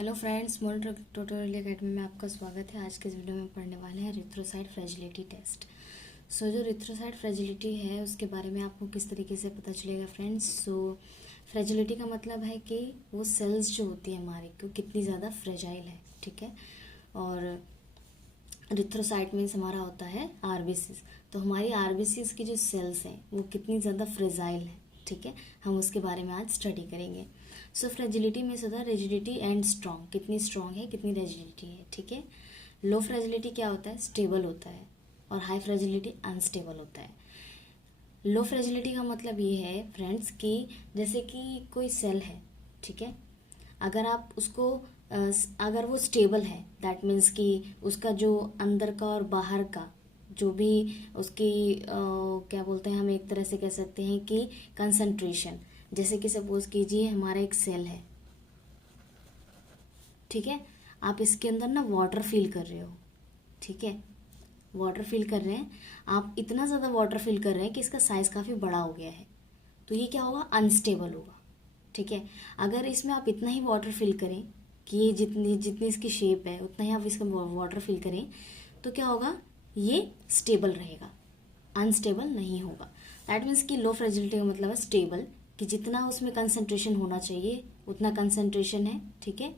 Hello friends, mould tutorial academy में आपका स्वागत है। आज के इस वीडियो में पढ़ने वाले हैं इरिथ्रोसाइट फ्रेजिलिटी टेस्ट। जो इरिथ्रोसाइट फ्रेजिलिटी है उसके बारे में आपको किस तरीके से पता चलेगा फ्रेंड्स। फ्रेजिलिटी का मतलब है कि वो सेल्स जो होती है हमारी को कितनी ज़्यादा फ्रेजाइल है, ठीक है। और इरिथ्रोसाइट मीन्स हमारा होता है आरबीसीज। तो हमारी आरबीसीज की जो सेल्स हैं वो कितनी ज़्यादा फ्रेजाइल है, ठीक है। हम उसके बारे में आज स्टडी करेंगे। फ्रेजिलिटी में होता है रिजिडिटी एंड स्ट्रॉन्ग, कितनी स्ट्रॉन्ग है कितनी रिजिडिटी है, ठीक है। लो फ्रेजिलिटी क्या होता है, स्टेबल होता है। और हाई फ्रेजिलिटी अनस्टेबल होता है। लो फ्रेजिलिटी का मतलब ये है फ्रेंड्स कि जैसे कि कोई सेल है, ठीक है। अगर आप उसको अगर वो स्टेबल है दैट मीन्स कि उसका जो अंदर का और बाहर का जो भी उसकी क्या बोलते हैं, हम एक तरह से कह सकते हैं कि कंसंट्रेशन। जैसे कि सपोज कीजिए हमारा एक सेल है, ठीक है। आप इसके अंदर ना वाटर फिल कर रहे हो, ठीक है। वाटर फिल कर रहे हैं आप, इतना ज़्यादा वाटर फिल कर रहे हैं कि इसका साइज़ काफ़ी बड़ा हो गया है। तो ये क्या होगा, अनस्टेबल होगा, ठीक है। अगर इसमें आप इतना ही वाटर फिल करें कि ये जितनी जितनी इसकी शेप है उतना ही आप इसका वाटर फिल करें तो क्या होगा, ये स्टेबल रहेगा, अनस्टेबल नहीं होगा। दैट मीन्स कि लो फ्रेजिलिटी का मतलब है स्टेबल, कि जितना उसमें कंसंट्रेशन होना चाहिए उतना कंसंट्रेशन है, ठीक है।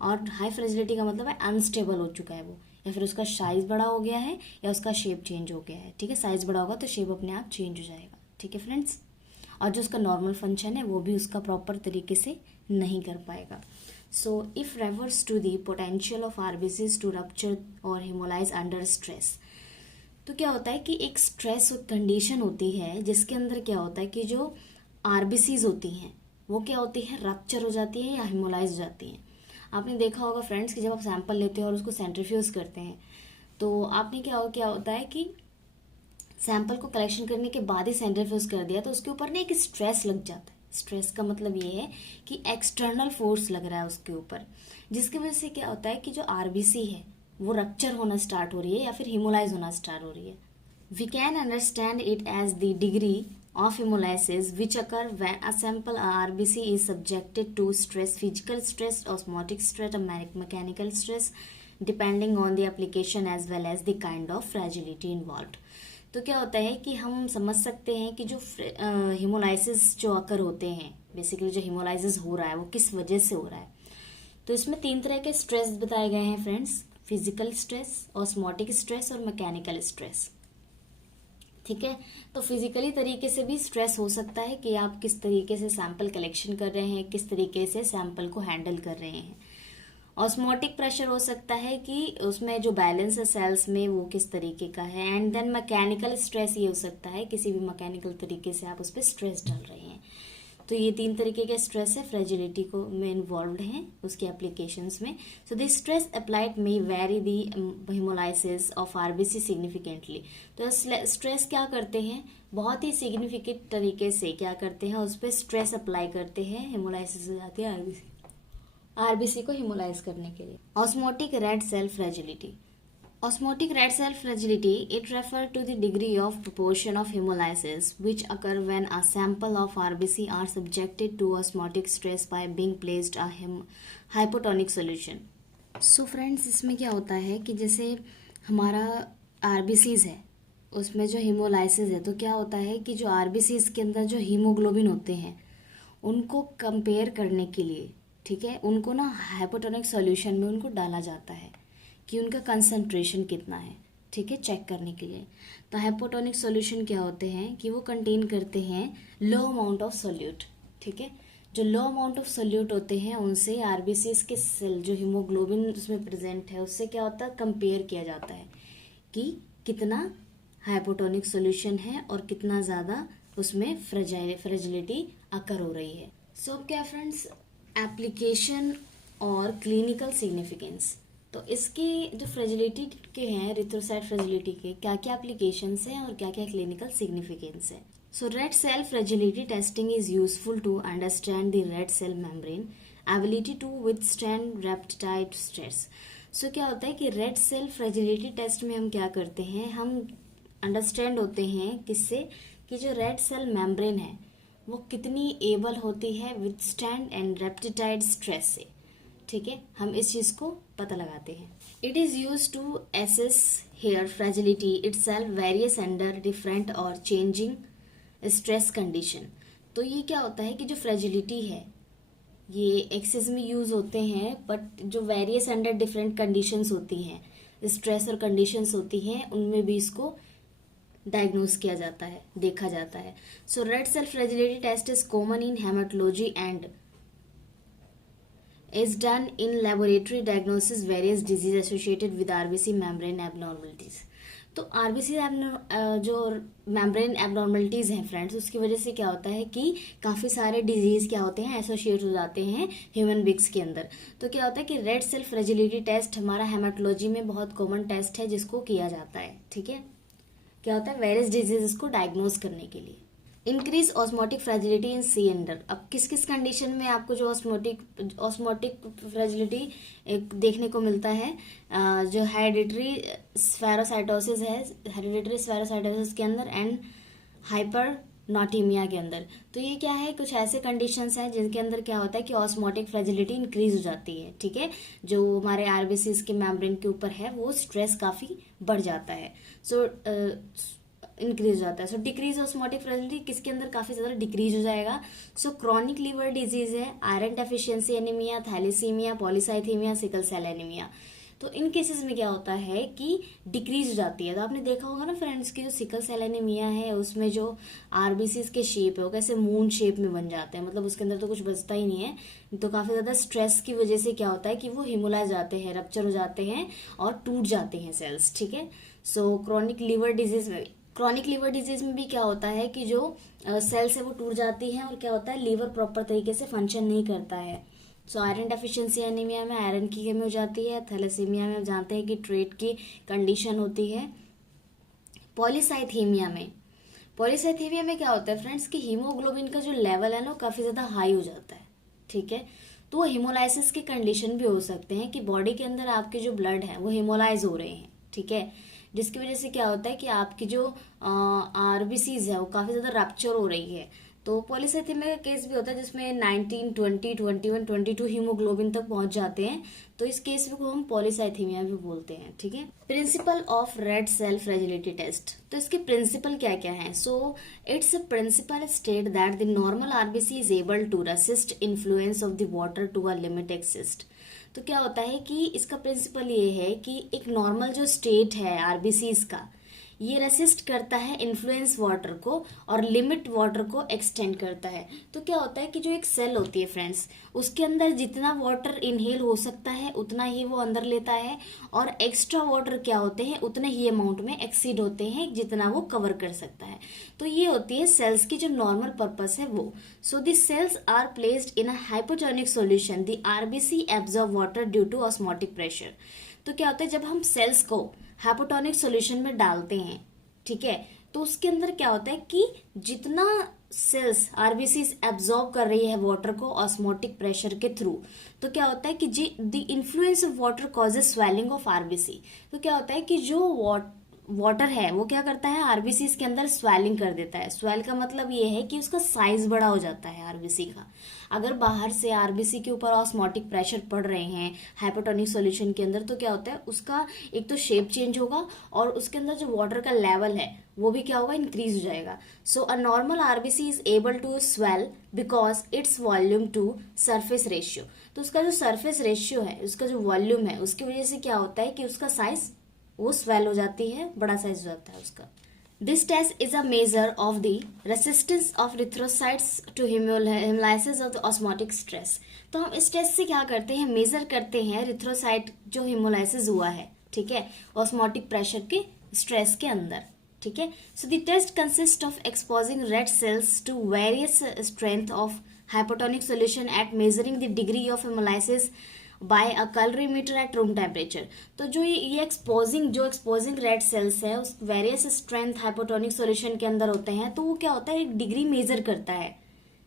और हाई फ्रेजिलिटी का मतलब है अनस्टेबल हो चुका है वो, या फिर उसका साइज बड़ा हो गया है या उसका शेप चेंज हो गया है, ठीक है। साइज बड़ा होगा तो शेप अपने आप चेंज हो जाएगा, ठीक है फ्रेंड्स। और जो उसका नॉर्मल फंक्शन है वो भी उसका प्रॉपर तरीके से नहीं कर पाएगा। If refers to the potential of RBCs to rupture और हेमोलाइज अंडर स्ट्रेस। तो क्या होता है कि एक स्ट्रेस कंडीशन होती है जिसके अंदर क्या होता है कि जो आरबीसीज होती हैं वो क्या होती है, रप्चर हो जाती है या हेमोलाइज हो जाती हैं। आपने देखा होगा फ्रेंड्स कि जब आप सैंपल लेते हैं और उसको सेंट्रीफ्यूज करते हैं तो आपने क्या होता है कि सैंपल को कलेक्शन करने के बाद ही सेंट्रीफ्यूज कर दिया तो उसके ऊपर ना एक स्ट्रेस लग जाता है। स्ट्रेस का मतलब ये है कि एक्सटर्नल फोर्स लग रहा है उसके ऊपर, जिसकी वजह से क्या होता है कि जो आरबीसी है वो रप्चर होना स्टार्ट हो रही है या फिर हिमोलाइज होना स्टार्ट हो रही है। We can understand it as the degree of hemolysis which occur when a sample RBC is subjected to stress, physical stress, osmotic stress, or mechanical stress, depending on the application as well as the kind of fragility involved. तो क्या होता है कि हम समझ सकते हैं कि जो हिमोलाइसिस जो अकर होते हैं, बेसिकली जो हिमोलाइसिस हो रहा है वो किस वजह से हो रहा है। तो इसमें 3 तरह के स्ट्रेस बताए गए हैं friends, physical stress, osmotic stress और मैकेनिकल स्ट्रेस, ठीक है। तो फिजिकली तरीके से भी स्ट्रेस हो सकता है कि आप किस तरीके से सैंपल कलेक्शन कर रहे हैं, किस तरीके से सैंपल को हैंडल कर रहे हैं। ऑस्मोटिक प्रेशर हो सकता है कि उसमें जो बैलेंस है सेल्स में वो किस तरीके का है। एंड देन मैकेनिकल स्ट्रेस ये हो सकता है किसी भी मैकेनिकल तरीके से आप उस पर स्ट्रेस डाल रहे हैं। तो ये 3 तरीके के स्ट्रेस है फ्रेजिलिटी को में इन्वॉल्व हैं उसके एप्लीकेशंस में। So this stress applied may vary the haemolysis of RBC significantly. तो स्ट्रेस क्या करते हैं, बहुत ही सिग्निफिकेंट तरीके से क्या करते हैं, उस पर स्ट्रेस अप्लाई करते हैं, हेमोलाइसिस हो जाती है आरबीसी को हेमोलाइज करने के लिए। Osmotic red cell fragility. Osmotic red cell fragility, it refers to the degree of proportion of hemolysis which occur when a sample of RBC are subjected to osmotic stress by being placed a hypotonic solution. So friends, इसमें क्या होता है कि जैसे हमारा RBCs है उसमें जो हेमोलाइसिस है तो क्या होता है कि जो RBCs के अंदर जो हीमोग्लोबिन होते हैं उनको कंपेयर करने के लिए, ठीक है, उनको ना हाइपोटोनिक सॉल्यूशन में उनको डाला जाता है कि उनका कंसंट्रेशन कितना है, ठीक है, चेक करने के लिए। तो हाइपोटोनिक सॉल्यूशन क्या होते हैं कि वो कंटेन करते हैं लो अमाउंट ऑफ सोल्यूट, ठीक है। जो लो अमाउंट ऑफ सोल्यूट होते हैं उनसे आरबीसीज के सेल जो हीमोग्लोबिन उसमें प्रेजेंट है उससे क्या होता है, कंपेयर किया जाता है कि कितना हाइपोटोनिक सॉल्यूशन है और कितना ज़्यादा उसमें फ्रेजिलिटी अकर हो रही है। सो क्या फ्रेंड्स, एप्लीकेशन और क्लिनिकल सिग्निफिकेंस। तो इसके जो फ्रेजिलिटी के हैं, इरिथ्रोसाइट फ्रेजिलिटी के क्या क्या एप्लीकेशंस हैं और क्या क्या क्लिनिकल सिग्निफिकेंस है। So red cell fragility testing is useful to understand the red cell membrane ability to withstand rapid stress. So क्या होता है कि रेड सेल फ्रेजिलिटी टेस्ट में हम क्या करते हैं, हम अंडरस्टैंड होते हैं किससे, कि जो रेड सेल मेम्ब्रेन है वो कितनी एबल होती है विथस्टैंड एंड रेप्टाइड स्ट्रेस से, ठीक है, हम इस चीज को पता लगाते हैं। It is use to assess hair fragility itself various under different और चेंजिंग स्ट्रेस कंडीशन। तो ये क्या होता है कि जो फ्रेजिलिटी है ये एक्सेस में यूज होते हैं, बट जो वेरियस अंडर डिफरेंट कंडीशंस होती हैं, स्ट्रेस और कंडीशंस होती हैं, उनमें भी इसको डायग्नोज किया जाता है, देखा जाता है। So red cell fragility test is common in haematology and is done in laboratory diagnosis various disease associated with RBC membrane abnormalities। तो आरबीसी जो मेम्ब्रेन एबनॉर्मलिटीज हैं फ्रेंड्स, उसकी वजह से क्या होता है कि काफ़ी सारे डिजीज क्या होते हैं, एसोसिएट हो जाते हैं ह्यूमन बींग्स के अंदर। तो क्या होता है कि रेड सेल फ्रेजिलिटी टेस्ट हमारा हेमाटोलॉजी में बहुत कॉमन टेस्ट है जिसको किया जाता है। ठीक है, क्या होता है, वेरियस डिजीजेस को डायग्नोज करने के लिए। इंक्रीज ऑस्मोटिक फ्रेजिलिटी इन सी एंडर। अब किस किस कंडीशन में आपको जो ऑस्मोटिक फ्रेजिलिटी देखने को मिलता है, जो हेरिडिटरी स्फेरोसाइटोसिस है, हेरिडिटरी स्फेरोसाइटोसिस के अंदर एंड हाइपरनोटीमिया के अंदर। तो ये क्या है, कुछ ऐसे कंडीशंस हैं जिनके अंदर क्या होता है कि ऑस्मोटिक फ्रेजिलिटी इंक्रीज हो जाती है। ठीक है, जो हमारे आरबीसीज के मेम्ब्रेन के ऊपर है वो स्ट्रेस काफी बढ़ जाता है, सो इंक्रीज हो जाता है। सो डिक्रीज ऑस्मोटिक फ्रेजिलिटी किसके अंदर काफी ज्यादा डिक्रीज हो जाएगा। सो क्रॉनिक लीवर डिजीज है, iron deficiency anaemia, thalassaemia, polycythaemia, sickle cell anaemia. तो इन केसेस में क्या होता है कि डिक्रीज हो जाती है। तो आपने देखा होगा ना फ्रेंड्स की जो सिकल सेल एनीमिया है उसमें जो आरबीसीज के शेप है वो कैसे मून शेप में बन जाते हैं, मतलब उसके अंदर तो कुछ बचता ही नहीं है। तो काफी ज्यादा स्ट्रेस की वजह से क्या होता है कि वो हिमोलाइज जाते हैं, रप्चर हो जाते हैं और टूट जाते हैं सेल्स। ठीक है, सो क्रॉनिक लीवर डिजीज में भी क्या होता है कि जो सेल्स है वो टूट जाती हैं और क्या होता है, लीवर प्रॉपर तरीके से फंक्शन नहीं करता है। सो आयरन डेफिशिएंसी एनीमिया में आयरन की कमी हो जाती है। थैलेसीमिया में जानते हैं कि ट्रेट की कंडीशन होती है। पॉलीसाइथीमिया में क्या होता है फ्रेंड्स कि हीमोग्लोबिन का जो लेवल है ना काफी ज्यादा हाई हो जाता है। ठीक है, तो वो हिमोलाइसिस के कंडीशन भी हो सकते हैं कि बॉडी के अंदर आपके जो ब्लड है वो हिमोलाइज हो रहे हैं। ठीक है, जिसकी वजह से क्या होता है कि आपकी जो आरबीसीज है वो काफी ज्यादा रप्चर हो रही है। तो पॉलीसाइथीमिया का केस भी होता है जिसमें 19, 20, 21, 22 हीमोग्लोबिन तक पहुंच जाते हैं। तो इस केस को हम पॉलीसाइथीमिया भी बोलते हैं। ठीक है, principle of red cell fragility test. तो इसके प्रिंसिपल क्या क्या है। So its principle state that the normal RBC is able to resist influence of the water to a limit exist. तो क्या होता है कि इसका प्रिंसिपल ये है कि एक नॉर्मल जो स्टेट है आरबीसीज का, ये रेसिस्ट करता है इन्फ्लुएंस वाटर को और लिमिट वाटर को एक्सटेंड करता है। तो क्या होता है कि जो एक सेल होती है फ्रेंड्स, उसके अंदर जितना वाटर इनहेल हो सकता है उतना ही वो अंदर लेता है, और एक्स्ट्रा वाटर क्या होते हैं उतने ही अमाउंट में एक्सीड होते हैं जितना वो कवर कर सकता है। तो ये होती है सेल्स की जो नॉर्मल पर्पस है वो। So the cells are placed in a hypotonic solution, the RBC absorb water due to osmotic pressure. तो क्या होता है जब हम सेल्स को हाइपोटोनिक सॉल्यूशन में डालते हैं, ठीक है, तो उसके अंदर क्या होता है कि जितना सेल्स आरबीसी एब्जॉर्ब कर रही है वाटर को ऑस्मोटिक प्रेशर के थ्रू, तो क्या होता है कि the influence of water causes swelling of RBC. तो क्या होता है कि जो वाटर है वो क्या करता है आरबीसी के अंदर स्वेलिंग कर देता है। स्वेल का मतलब ये है कि उसका साइज बड़ा हो जाता है आरबीसी का। अगर बाहर से आरबीसी के ऊपर ऑस्मोटिक प्रेशर पड़ रहे हैं हाइपोटोनिक सॉल्यूशन के अंदर, तो क्या होता है उसका एक तो शेप चेंज होगा और उसके अंदर जो वाटर का लेवल है वो भी क्या होगा, इंक्रीज हो जाएगा। So a normal RBC is able to swell because its volume to surface ratio. तो उसका जो सरफेस रेशियो है, उसका जो वॉल्यूम है, उसकी वजह से क्या होता है कि उसका साइज वो स्वेल हो जाती है, बड़ा साइज हो जाता है उसका। This test is a measure of the resistance of erythrocytes to haemolysis of the osmotic stress. तो हम इस टेस्ट से क्या करते हैं, मेजर करते हैं रिथ्रोसाइट जो हिमोलाइसिस हुआ है, ठीक है, ऑस्मोटिक प्रेशर के स्ट्रेस के अंदर। ठीक है, so the test consist of exposing red cells to various strength of hypotonic solution at measuring the degree of haemolysis by a calorimeter at room temperature. तो जो ये एक्सपोजिंग रेड सेल्स है उस वेरियस स्ट्रेंथ हाइपोटोनिक सॉल्यूशन के अंदर होते हैं, तो वो क्या होता है एक डिग्री मेजर करता है।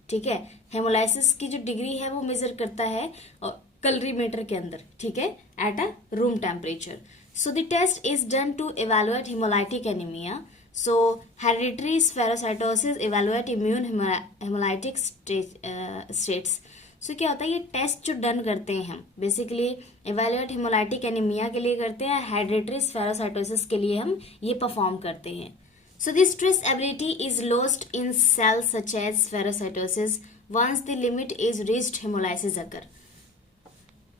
ठीक है, हेमोलाइसिस की जो डिग्री है वो मेजर करता है कैलोरीमीटर के अंदर, ठीक है, at a room temperature. So the test is done to evaluate haemolytic anaemia. So hereditary spherocytosis evaluate immune haemolytic states. So क्या होता है, ये टेस्ट जो डन करते हैं हम बेसिकली इवेल्युएट हेमोलाइटिक एनीमिया के लिए करते हैं, हेरिडिटरी स्फेरोसाइटोसिस के लिए हम ये परफॉर्म करते हैं. So this stress ability is lost in cells such as spherocytosis once the limit is reached haemolysis occur.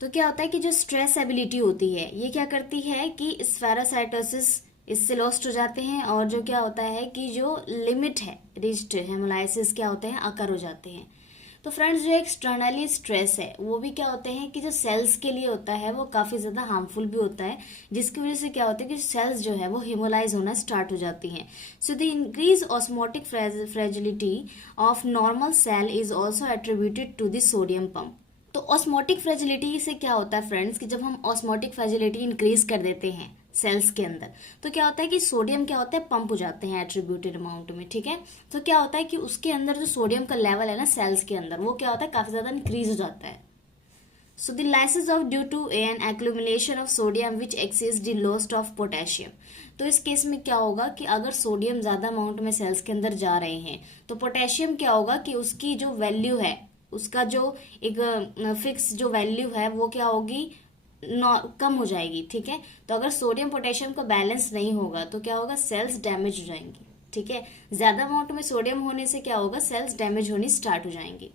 तो क्या होता है कि जो स्ट्रेस एबिलिटी होती है ये क्या करती है कि स्फेरोसाइटोसिस इससे लॉस्ट हो जाते हैं, और जो क्या होता है कि जो लिमिट है रीच्ड हेमोलाइसिस क्या होते हैं, अकर हो जाते हैं. तो फ्रेंड्स जो एक्सटर्नली स्ट्रेस है वो भी क्या होते हैं कि जो सेल्स के लिए होता है वो काफ़ी ज़्यादा हार्मफुल भी होता है, जिसकी वजह से क्या होता है कि सेल्स जो है वो हेमोलाइज होना स्टार्ट हो जाती हैं. So the increase osmotic fragility of normal cell is also attributed to the sodium pump. तो ऑस्मोटिक फ्रेजिलिटी से क्या होता है फ्रेंड्स कि जब हम ऑस्मोटिक फ्रेजिलिटी इंक्रीज कर देते हैं सेल्स के अंदर तो क्या होता है कि सोडियम क्या होता है पंप हो जाते हैं एट्रीब्यूटेड अमाउंट में. ठीक है, तो क्या होता है कि उसके अंदर जो सोडियम का लेवल है ना सेल्स के अंदर वो क्या होता है काफी ज्यादा इंक्रीज हो जाता है. So the losses of due to an accumulation of sodium which exceeds the loss of potassium. तो इस केस में क्या होगा कि अगर सोडियम ज्यादा अमाउंट में सेल्स के अंदर जा रहे हैं तो पोटेशियम क्या होगा कि उसकी जो वैल्यू है उसका जो एक फिक्स जो वैल्यू है वो क्या होगी कम हो जाएगी. ठीक है, तो अगर सोडियम पोटेशियम का बैलेंस नहीं होगा तो क्या होगा, सेल्स डैमेज हो जाएंगी. ठीक है, ज्यादा अमाउंट में सोडियम होने से क्या होगा, सेल्स डैमेज होनी स्टार्ट हो जाएंगी.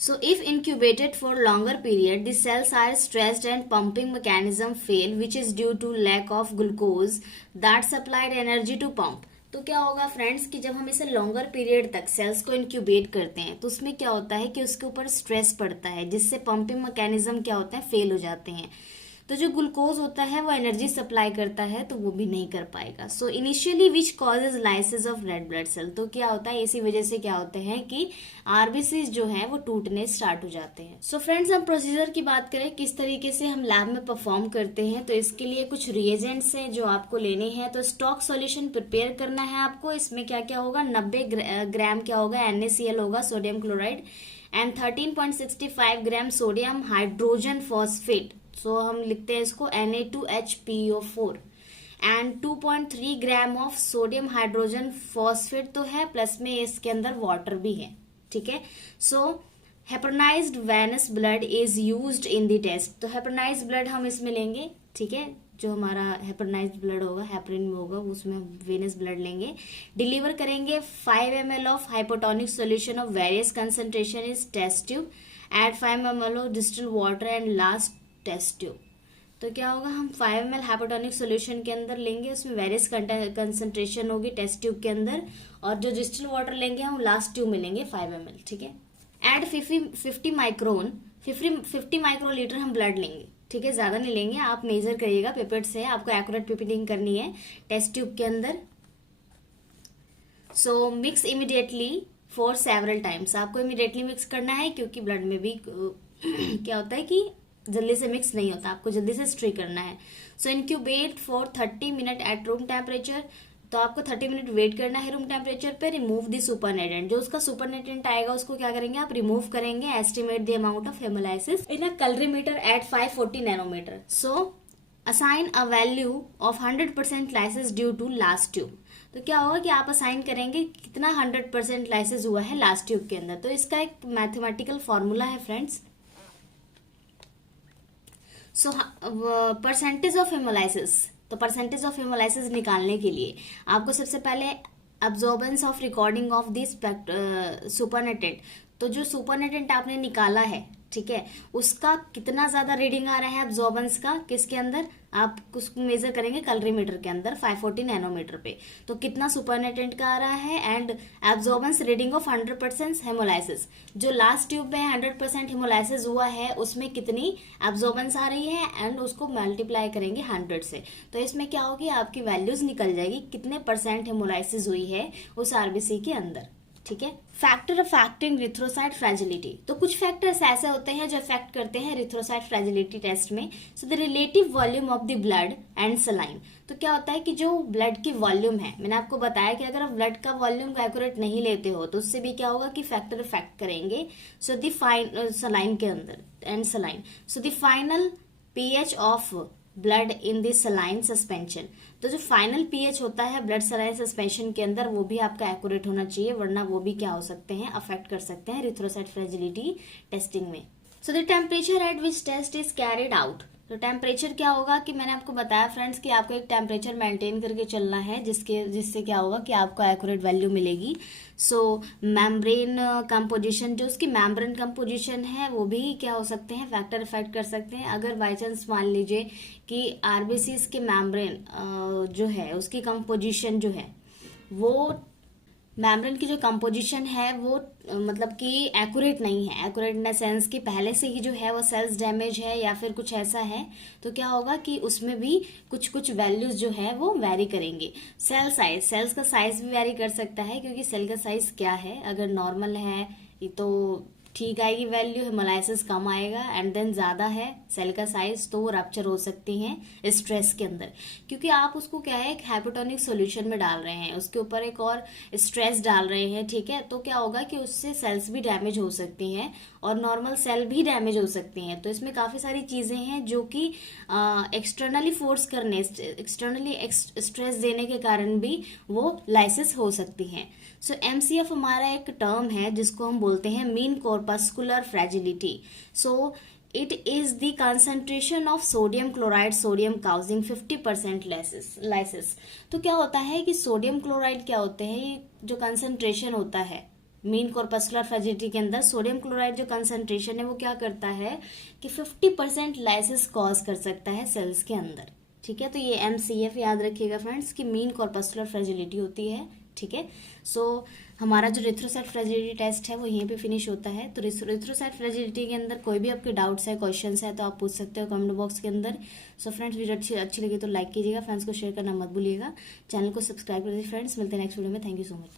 So if incubated for longer period the cells are stressed and pumping mechanism fail which is due to lack of glucose that supplied energy to pump. तो क्या होगा फ्रेंड्स कि जब हम इसे लॉन्गर पीरियड तक सेल्स को इंक्यूबेट करते हैं तो उसमें क्या होता है कि उसके ऊपर स्ट्रेस पड़ता है जिससे पंपिंग मैकेनिज्म क्या होते हैं, फेल हो जाते हैं. तो जो ग्लूकोज होता है वो एनर्जी सप्लाई करता है तो वो भी नहीं कर पाएगा. So initially which causes lysis of red blood cell. तो क्या होता है, इसी वजह से क्या होते हैं कि आरबीसी जो है वो टूटने स्टार्ट हो जाते हैं. सो फ्रेंड्स हम प्रोसीजर की बात करें किस तरीके से हम लैब में परफॉर्म करते हैं तो इसके लिए कुछ रिएजेंट्स हैं जो आपको लेने हैं. तो स्टॉक सॉल्यूशन प्रिपेयर करना है आपको. इसमें क्या क्या होगा, 90 ग्राम क्या होगा, NaCl होगा, sodium chloride, and 13.65 gram sodium hydrogen phosphate. So हम लिखते हैं इसको Na2HPO4 and 2.3 gram of sodium hydrogen phosphate तो है, प्लस में इसके अंदर वाटर भी है. ठीक है, so heparinised venous blood is used in the test. तो हेपरनाइज्ड ब्लड हम इसमें लेंगे. ठीक है, जो हमारा हेपरनाइज्ड ब्लड होगा हेपरिन में होगा उसमें वेनस ब्लड लेंगे. डिलीवर करेंगे 5 ml of hypotonic solution of various concentration is test tube. Add 5 ml of distilled water and last test tube. तो क्या होगा, हम 5 ml हाइपोटोनिक सॉल्यूशन के अंदर लेंगे, उसमें वेरियस कंसंट्रेशन होगी टेस्ट ट्यूब के अंदर, और जो डिस्टिल वाटर लेंगे हम लास्ट ट्यूब में लेंगे 5 ml. ठीक है, एड 50 माइक्रोलीटर हम ब्लड लेंगे. ठीक है, ज्यादा नहीं लेंगे, आप मेजर करिएगा पिपेट से, आपको एक्यूरेट पिपेटिंग करनी है टेस्ट ट्यूब के अंदर. सो mix immediately for several times. आपको इमिडिएटली मिक्स करना है क्योंकि ब्लड में भी क्या होता है कि जल्दी से मिक्स नहीं होता, आपको जल्दी से स्ट्री करना है. So incubate for 30 minute at room temperature. तो आपको 30 मिनट वेट करना है रूम टेम्परेचर पे. Remove the supernatant. जो उसका सुपरनेटेंट आएगा उसको क्या करेंगे, आप रिमूव करेंगे. Estimate the amount of haemolysis in a colorimeter at 540 nanometre. So assign a value of 100% lysis due to last tube. तो क्या होगा कि आप असाइन करेंगे कितना 100% लाइसिस हुआ है लास्ट ट्यूब के अंदर. तो इसका एक मैथमेटिकल फॉर्मूला है friends. So percentage of haemolysis. तो परसेंटेज ऑफ हेमोलाइसिस निकालने के लिए आपको सबसे पहले absorbance of recording of this supernatant. तो जो सुपरनेटेंट आपने निकाला है, ठीक है, उसका कितना ज्यादा रीडिंग आ रहा है अब्जॉर्बेंस का, किसके अंदर, आप उसको मेजर करेंगे कैलोरीमीटर के अंदर 540 नैनोमीटर पे. तो कितना सुपरनेटेंट का आ रहा है, and absorbance reading of 100% haemolysis. जो लास्ट ट्यूब में 100% हेमोलाइसिस हुआ है उसमें कितनी एब्जॉर्बेंस आ रही है, एंड उसको मल्टीप्लाई करेंगे 100 से. तो इसमें क्या होगी, आपकी वैल्यूज निकल जाएगी कितने % हेमोलाइसिस हुई है उस आरबीसी के अंदर. ठीक है, फैक्टर अफेक्टिंग रिथ्रोसाइट फ्रेजिलिटी. तो कुछ फैक्टर्स ऐसे होते हैं जो अफेक्ट करते हैं रिथ्रोसाइट फ्रेजिलिटी टेस्ट में. So the relative volume of the blood and saline. तो क्या होता है कि जो ब्लड की वॉल्यूम है, मैंने आपको बताया कि अगर आप ब्लड का वॉल्यूम एक्यूरेट नहीं लेते हो तो उससे भी क्या होगा कि फैक्टर अफेक्ट करेंगे. सो द सलाइन के अंदर and saline. So the final pH of blood in the saline suspension. तो जो फाइनल pH होता है ब्लड सलाइन सस्पेंशन के अंदर वो भी आपका एक्यूरेट होना चाहिए, वरना वो भी क्या हो सकते हैं, अफेक्ट कर सकते हैं रिथ्रोसाइट फ्रेजिलिटी टेस्टिंग में. So the temperature at which test is carried out. तो टेम्परेचर क्या होगा कि मैंने आपको बताया फ्रेंड्स कि आपको एक टेम्परेचर मेंटेन करके चलना है जिससे क्या होगा कि आपको एक्यूरेट वैल्यू मिलेगी। सो मैम्ब्रेन कंपोजिशन, जो उसकी मैम्ब्रेन कंपोजिशन है वो भी क्या हो सकते हैं, फैक्टर इफेक्ट कर सकते हैं। अगर बाई चांस मान लीजिए कि आरबीसीज के मैम्ब्रेन जो है उसकी कंपोजिशन जो है वो मैम्ब्रेन की जो कंपोजिशन है वो मतलब कि एक्यूरेट नहीं है, एक्यूरेट इन द सेंस कि पहले से ही जो है वो सेल्स डैमेज है या फिर कुछ ऐसा है, तो क्या होगा कि उसमें भी कुछ कुछ वैल्यूज जो है वो वेरी करेंगे। सेल साइज, सेल्स का साइज भी वेरी कर सकता है, क्योंकि सेल का साइज क्या है, अगर नॉर्मल है तो ठीक आएगी वैल्यू, हेमोलाइसिस कम आएगा, एंड देन ज़्यादा है सेल का साइज तो वो रप्चर हो सकती हैं स्ट्रेस के अंदर, क्योंकि आप उसको क्या है एक हाइपोटोनिक सॉल्यूशन में डाल रहे हैं, उसके ऊपर एक और स्ट्रेस डाल रहे हैं, ठीक है। तो क्या होगा कि उससे सेल्स भी डैमेज हो सकती हैं और नॉर्मल सेल भी डैमेज हो सकती हैं। तो इसमें काफ़ी सारी चीज़ें हैं जो कि एक्सटर्नली फोर्स करने, एक्सटर्नली स्ट्रेस देने के कारण भी वो लाइसिस हो सकती हैं। सो एमसीएफ हमारा एक टर्म है जिसको हम बोलते हैं mean corpuscular fragility. So it is the concentration of sodium chloride, sodium causing 50% lysis. तो क्या होता है कि सोडियम क्लोराइड क्या होते हैं, ये जो कंसंट्रेशन होता है मीन कॉर्पस्कुलर फ्रेजिलिटी के अंदर, सोडियम क्लोराइड जो कंसंट्रेशन है वो क्या करता है कि 50% लाइसिस कॉज कर सकता है सेल्स के अंदर, ठीक है। तो ये एमसीएफ याद रखिएगा फ्रेंड्स कि मीन कॉर्पस्कुलर फ्रेजिलिटी होती है, ठीक है। सो हमारा जो रिथ्रोसाइट फ्रेजिलिटी टेस्ट है वो यहीं पे फिनिश होता है। तो रिथ्रोसाइट फ्रेजिलिटी के अंदर कोई भी आपके डाउट्स है, क्वेश्चंस है तो आप पूछ सकते हो कमेंट बॉक्स के अंदर। सो फ्रेंड्स वीडियो अच्छी लगी तो लाइक कीजिएगा, फ्रेंड्स को शेयर करना मत भूलिएगा, चैनल को सब्सक्राइब कर दीजिए फ्रेंड्स। मिलते हैं नेक्स्ट वीडियो में, थैंक यू सो मच।